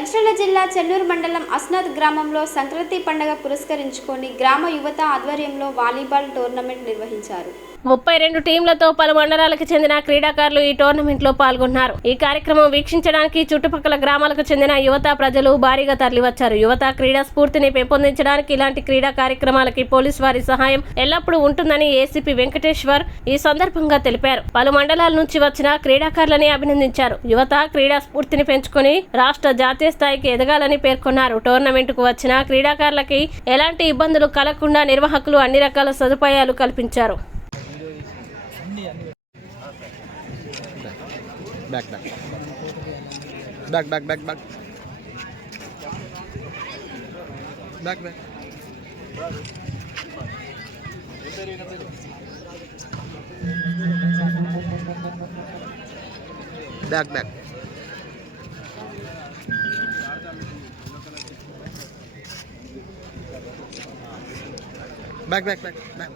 మంచిర్యాల జిల్లా చెన్నూరు మండలం అస్నాథ్ గ్రామంలో సంక్రాంతి పండుగ పురస్కరించుకొని గ్రామ యువత ఆధ్వర్యంలో వాలీబాల్ టోర్నమెంట్ నిర్వహించారు. 32 టీంలతో పలు మండలాలకు చెందిన క్రీడాకారులు ఈ టోర్నమెంట్లో పాల్గొన్నారు. ఈ కార్యక్రమం వీక్షించడానికి చుట్టుపక్కల గ్రామాలకు చెందిన యువత ప్రజలు భారీగా తరలివచ్చారు. యువత క్రీడా స్ఫూర్తిని పెంపొందించడానికి ఇలాంటి క్రీడా కార్యక్రమాలకి పోలీసు వారి సహాయం ఎల్లప్పుడూ ఉంటుందని ఏసీపీ వెంకటేశ్వర్ ఈ సందర్భంగా తెలిపారు. పలు మండలాల నుంచి వచ్చిన క్రీడాకారులని అభినందించారు. యువత క్రీడా స్ఫూర్తిని పెంచుకొని రాష్ట్ర జాతీయ స్థాయికి ఎదగాలని పేర్కొన్నారు. టోర్నమెంట్ కు వచ్చిన క్రీడాకారులకి ఎలాంటి ఇబ్బందులు కలగకుండా నిర్వాహకులు అన్ని రకాల సదుపాయాలు కల్పించారు. back back back back back back back back back back back back back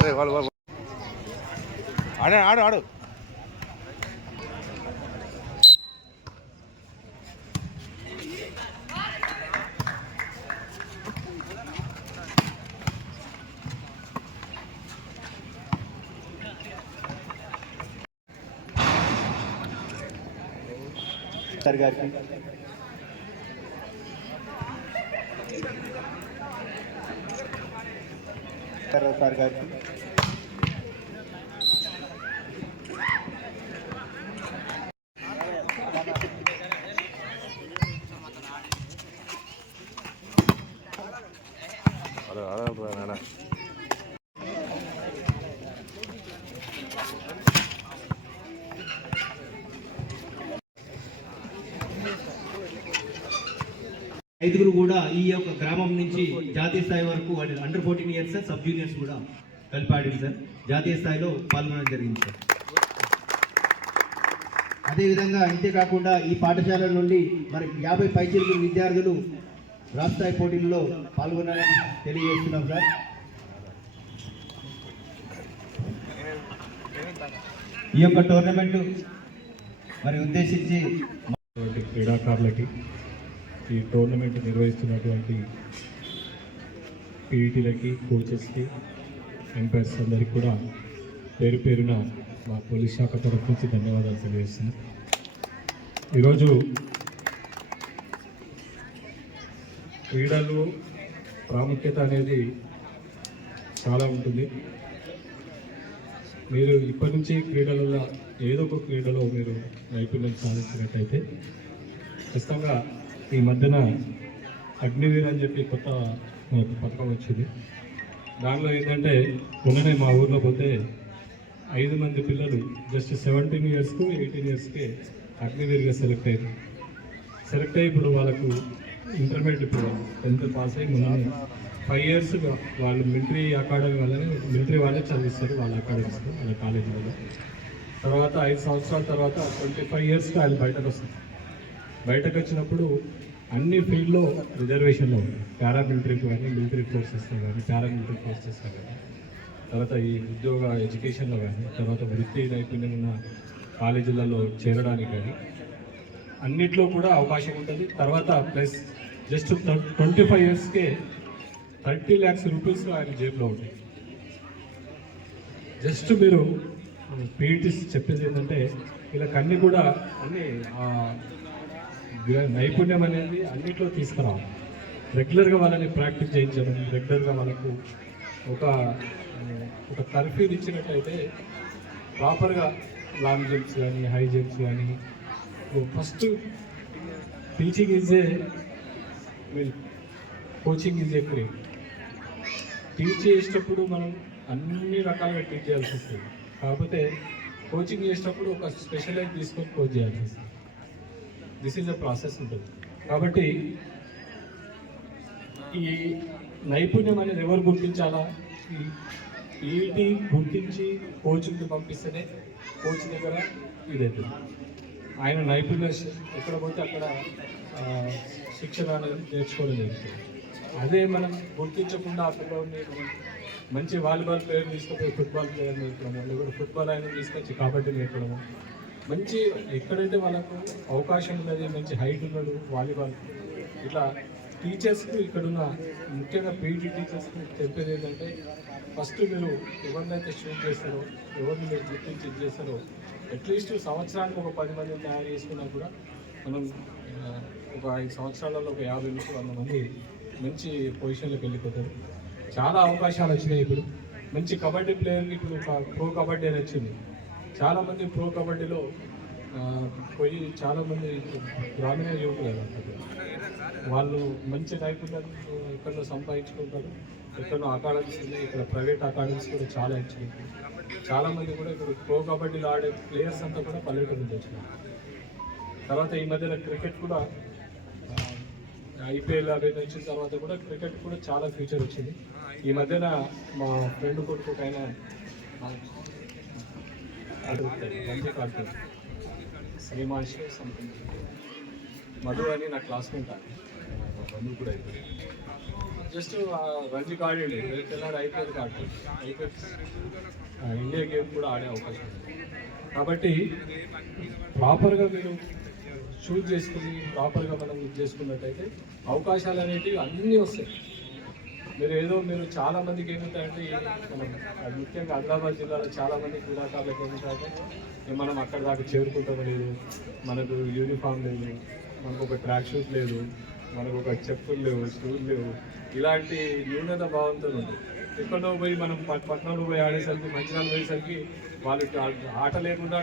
అరే వాడు ఆడు ఆడు ఆడు సార్ గారికి సార్ గారికి ఐదుగురు కూడా ఈ యొక్క గ్రామం నుంచి జాతీయ స్థాయి వరకు under 14 years sir, sub juniors కూడా కలిపి ఆడింది సార్. జాతీయ స్థాయిలో పాల్గొనడం జరిగింది సార్. అదేవిధంగా అంతేకాకుండా ఈ పాఠశాల నుండి మరి 50 పైచిలుకు విద్యార్థులు రాష్ట్ర స్థాయి పోటీల్లో పాల్గొనాలని తెలియజేస్తున్నాం సార్. ఈ యొక్క టోర్నమెంట్ మరి ఉద్దేశించి క్రీడాకారులకి ఈ టోర్నమెంట్ నిర్వహిస్తున్నటువంటి పీఈటీలకి, కోచెస్కి, ఎంపైర్స్ అందరికీ కూడా పేరు పేరున మా పోలీస్ శాఖ తరఫు నుంచి ధన్యవాదాలు తెలియజేస్తున్నాను. ఈరోజు క్రీడలు ప్రాముఖ్యత అనేది చాలా ఉంటుంది. మీరు ఇప్పటి నుంచి క్రీడలలో ఏదో ఒక క్రీడలో మీరు నైపుణ్యం సాధించినట్టయితే ఖచ్చితంగా ఈ మధ్యన అగ్నివీర్ అని చెప్పి కొత్త పథకం వచ్చింది. దానిలో ఏంటంటే మొన్ననే మా ఊర్లో పోతే 5 మంది పిల్లలు జస్ట్ 17 ఇయర్స్కు 18 ఇయర్స్కే అగ్నివీర్గా సెలెక్ట్ అయ్యి ఇప్పుడు వాళ్ళకు ఇంటర్మీడియట్ ఇప్పుడు 10th పాస్ అయ్యి ముందు 5 ఇయర్స్ వాళ్ళు మిలిటరీ అకాడమీ మిలిటరీ వాళ్ళే చదివిస్తారు వాళ్ళ అకాడమీస్లో వాళ్ళ కాలేజీలలో. తర్వాత 5 సంవత్సరాల తర్వాత 25 ఇయర్స్కి వాళ్ళు బయటకు వస్తారు. బయటకు వచ్చినప్పుడు అన్ని ఫీల్డ్లో రిజర్వేషన్లో ఉంటాయి. పారామిలిటరీకి కానీ, మిలిటరీ ఫోర్సెస్లో కానీ, పారామిలిటరీ ఫోర్సెస్లో కానీ, తర్వాత ఈ ఉద్యోగ ఎడ్యుకేషన్లో కానీ, తర్వాత వృత్తి నైపుణ్యం ఉన్న కాలేజీలలో చేరడానికి కానీ అన్నిట్లో కూడా అవకాశం ఉంటుంది. తర్వాత ప్లస్ జస్ట్ 25 ఇయర్స్కే 30 lakhs రూపీస్ ఆయన జేబులో ఉంటాయి. జస్ట్ మీరు పీఈటీస్ చెప్పేది ఏంటంటే వీళ్ళకి అన్నీ కూడా అన్నీ నైపుణ్యం అనేది అన్నింటిలో తీసుకురావాలి. రెగ్యులర్గా వాళ్ళని ప్రాక్టీస్ చేయించడం, రెగ్యులర్గా వాళ్ళకు ఒక తర్ఫీదు ఇచ్చినట్టయితే ప్రాపర్గా లాంగ్ జంప్స్ కానీ, హై జంప్స్ కానీ, first teaching is a coaching is a free. Teach చేసేటప్పుడు మనం అన్ని రకాలుగా టీచ్ చేయాల్సి వస్తుంది. కాకపోతే కోచింగ్ చేసేటప్పుడు ఒక స్పెషలైజ్ తీసుకొని కోచ్ చేయాల్సి వస్తుంది. దిస్ ఈజ్ అ ప్రాసెస్ ఉంటుంది. కాబట్టి ఈ నైపుణ్యం అనేది ఎవరు గుర్తించాలా? ఈటీ గుర్తించి కోచ్కి పంపిస్తేనే కోచ్ దగ్గర ఇదవుతుంది. ఆయన నైపుణ్యం ఎక్కడ పోతే అక్కడ శిక్షణ అనేది నేర్చుకోవడం జరుగుతుంది. అదే మనం గుర్తించకుండా ఆ పిల్లల్ని మంచి వాలీబాల్ ప్లేయర్ తీసుకుపోయి ఫుట్బాల్ ప్లేయర్ నేర్పడము, లేకపోతే ఫుట్బాల్ ఆయన తీసుకొచ్చి కబడ్డీ నేర్పడము, మంచి ఎక్కడైతే వాళ్ళకు అవకాశం ఉన్నది, మంచి హైట్ ఉన్నాడు వాలీబాల్, ఇట్లా టీచర్స్కి ఇక్కడున్న ముఖ్యంగా పీటీ టీచర్స్కి చెప్పేది ఏంటంటే ఫస్ట్ మీరు ఎవరినైతే షూట్ చేస్తారో, ఎవరిని మీరు గుర్తించి ఇది చేస్తారో, అట్లీస్ట్ సంవత్సరానికి ఒక 10 మందిని తయారు చేసుకున్నా కూడా మనం ఒక 5 సంవత్సరాలలో ఒక 50-100 మంది మంచి పొజిషన్లోకి వెళ్ళిపోతారు. చాలా అవకాశాలు వచ్చినాయి. ఇప్పుడు మంచి కబడ్డీ ప్లేయర్కి ఇప్పుడు ప్రో కబడ్డీ అని వచ్చింది. చాలామంది ప్రో కబడ్డీలో పోయి చాలామంది గ్రామీణ యువకులు వాళ్ళు మంచి నైపుణ్యాలు ఎక్కడో సంపాదించుకుంటారు. ఎక్కడో అకాడమీస్ ఉన్నాయి, ఇక్కడ ప్రైవేట్ అకాడమీస్ కూడా చాలా ఇచ్చాయి. చాలామంది కూడా ఇప్పుడు ప్రో కబడ్డీలో ఆడే ప్లేయర్స్ అంతా కూడా పల్లెటూరు నుంచి వచ్చినారు. తర్వాత ఈ మధ్యన క్రికెట్ కూడా ఐపీఎల్ అవి వచ్చిన తర్వాత కూడా క్రికెట్ కూడా చాలా ఫ్యూచర్ వచ్చింది. ఈ మధ్యన మా ఫ్రెండ్ కొడుకు ఒక ఆయన రంజీ కార్డు శ్రీమాష్ సంథింగ్ మధు అని నా క్లాస్మేట్, బంధువు కూడా అయిపోయింది. జస్ట్ రంజీ కార్డు తెల్లారి IPL card, IPL India game కూడా ఆడే అవకాశం ఉంది. కాబట్టి ప్రాపర్గా మీరు చూజ్ చేసుకుని ప్రాపర్గా మనం ఇది చేసుకున్నట్టయితే అవకాశాలు అనేటివి అన్నీ వస్తాయి. మీరు చాలామందికి ఏమిటంటే మనం ముఖ్యంగా ఆదిలాబాద్ జిల్లాలో చాలామంది క్రీడాకారులకు ఏమిటంటే మనం అక్కడ దాకా చేరుకుంటాం లేదు, మనకు యూనిఫామ్ లేదు, మనకు ఒక ట్రాక్ షూట్ లేదు, మనకు ఒక చెప్పులు లేవు, షూలు లేవు, ఇలాంటి న్యూనత భావంతో ఉంది. ఎక్కడో పోయి మనం పట్టణంలో పోయి ఆడేసరికి, మంచిర్యాల పోయేసరికి వాళ్ళకి ఆట లేకుండా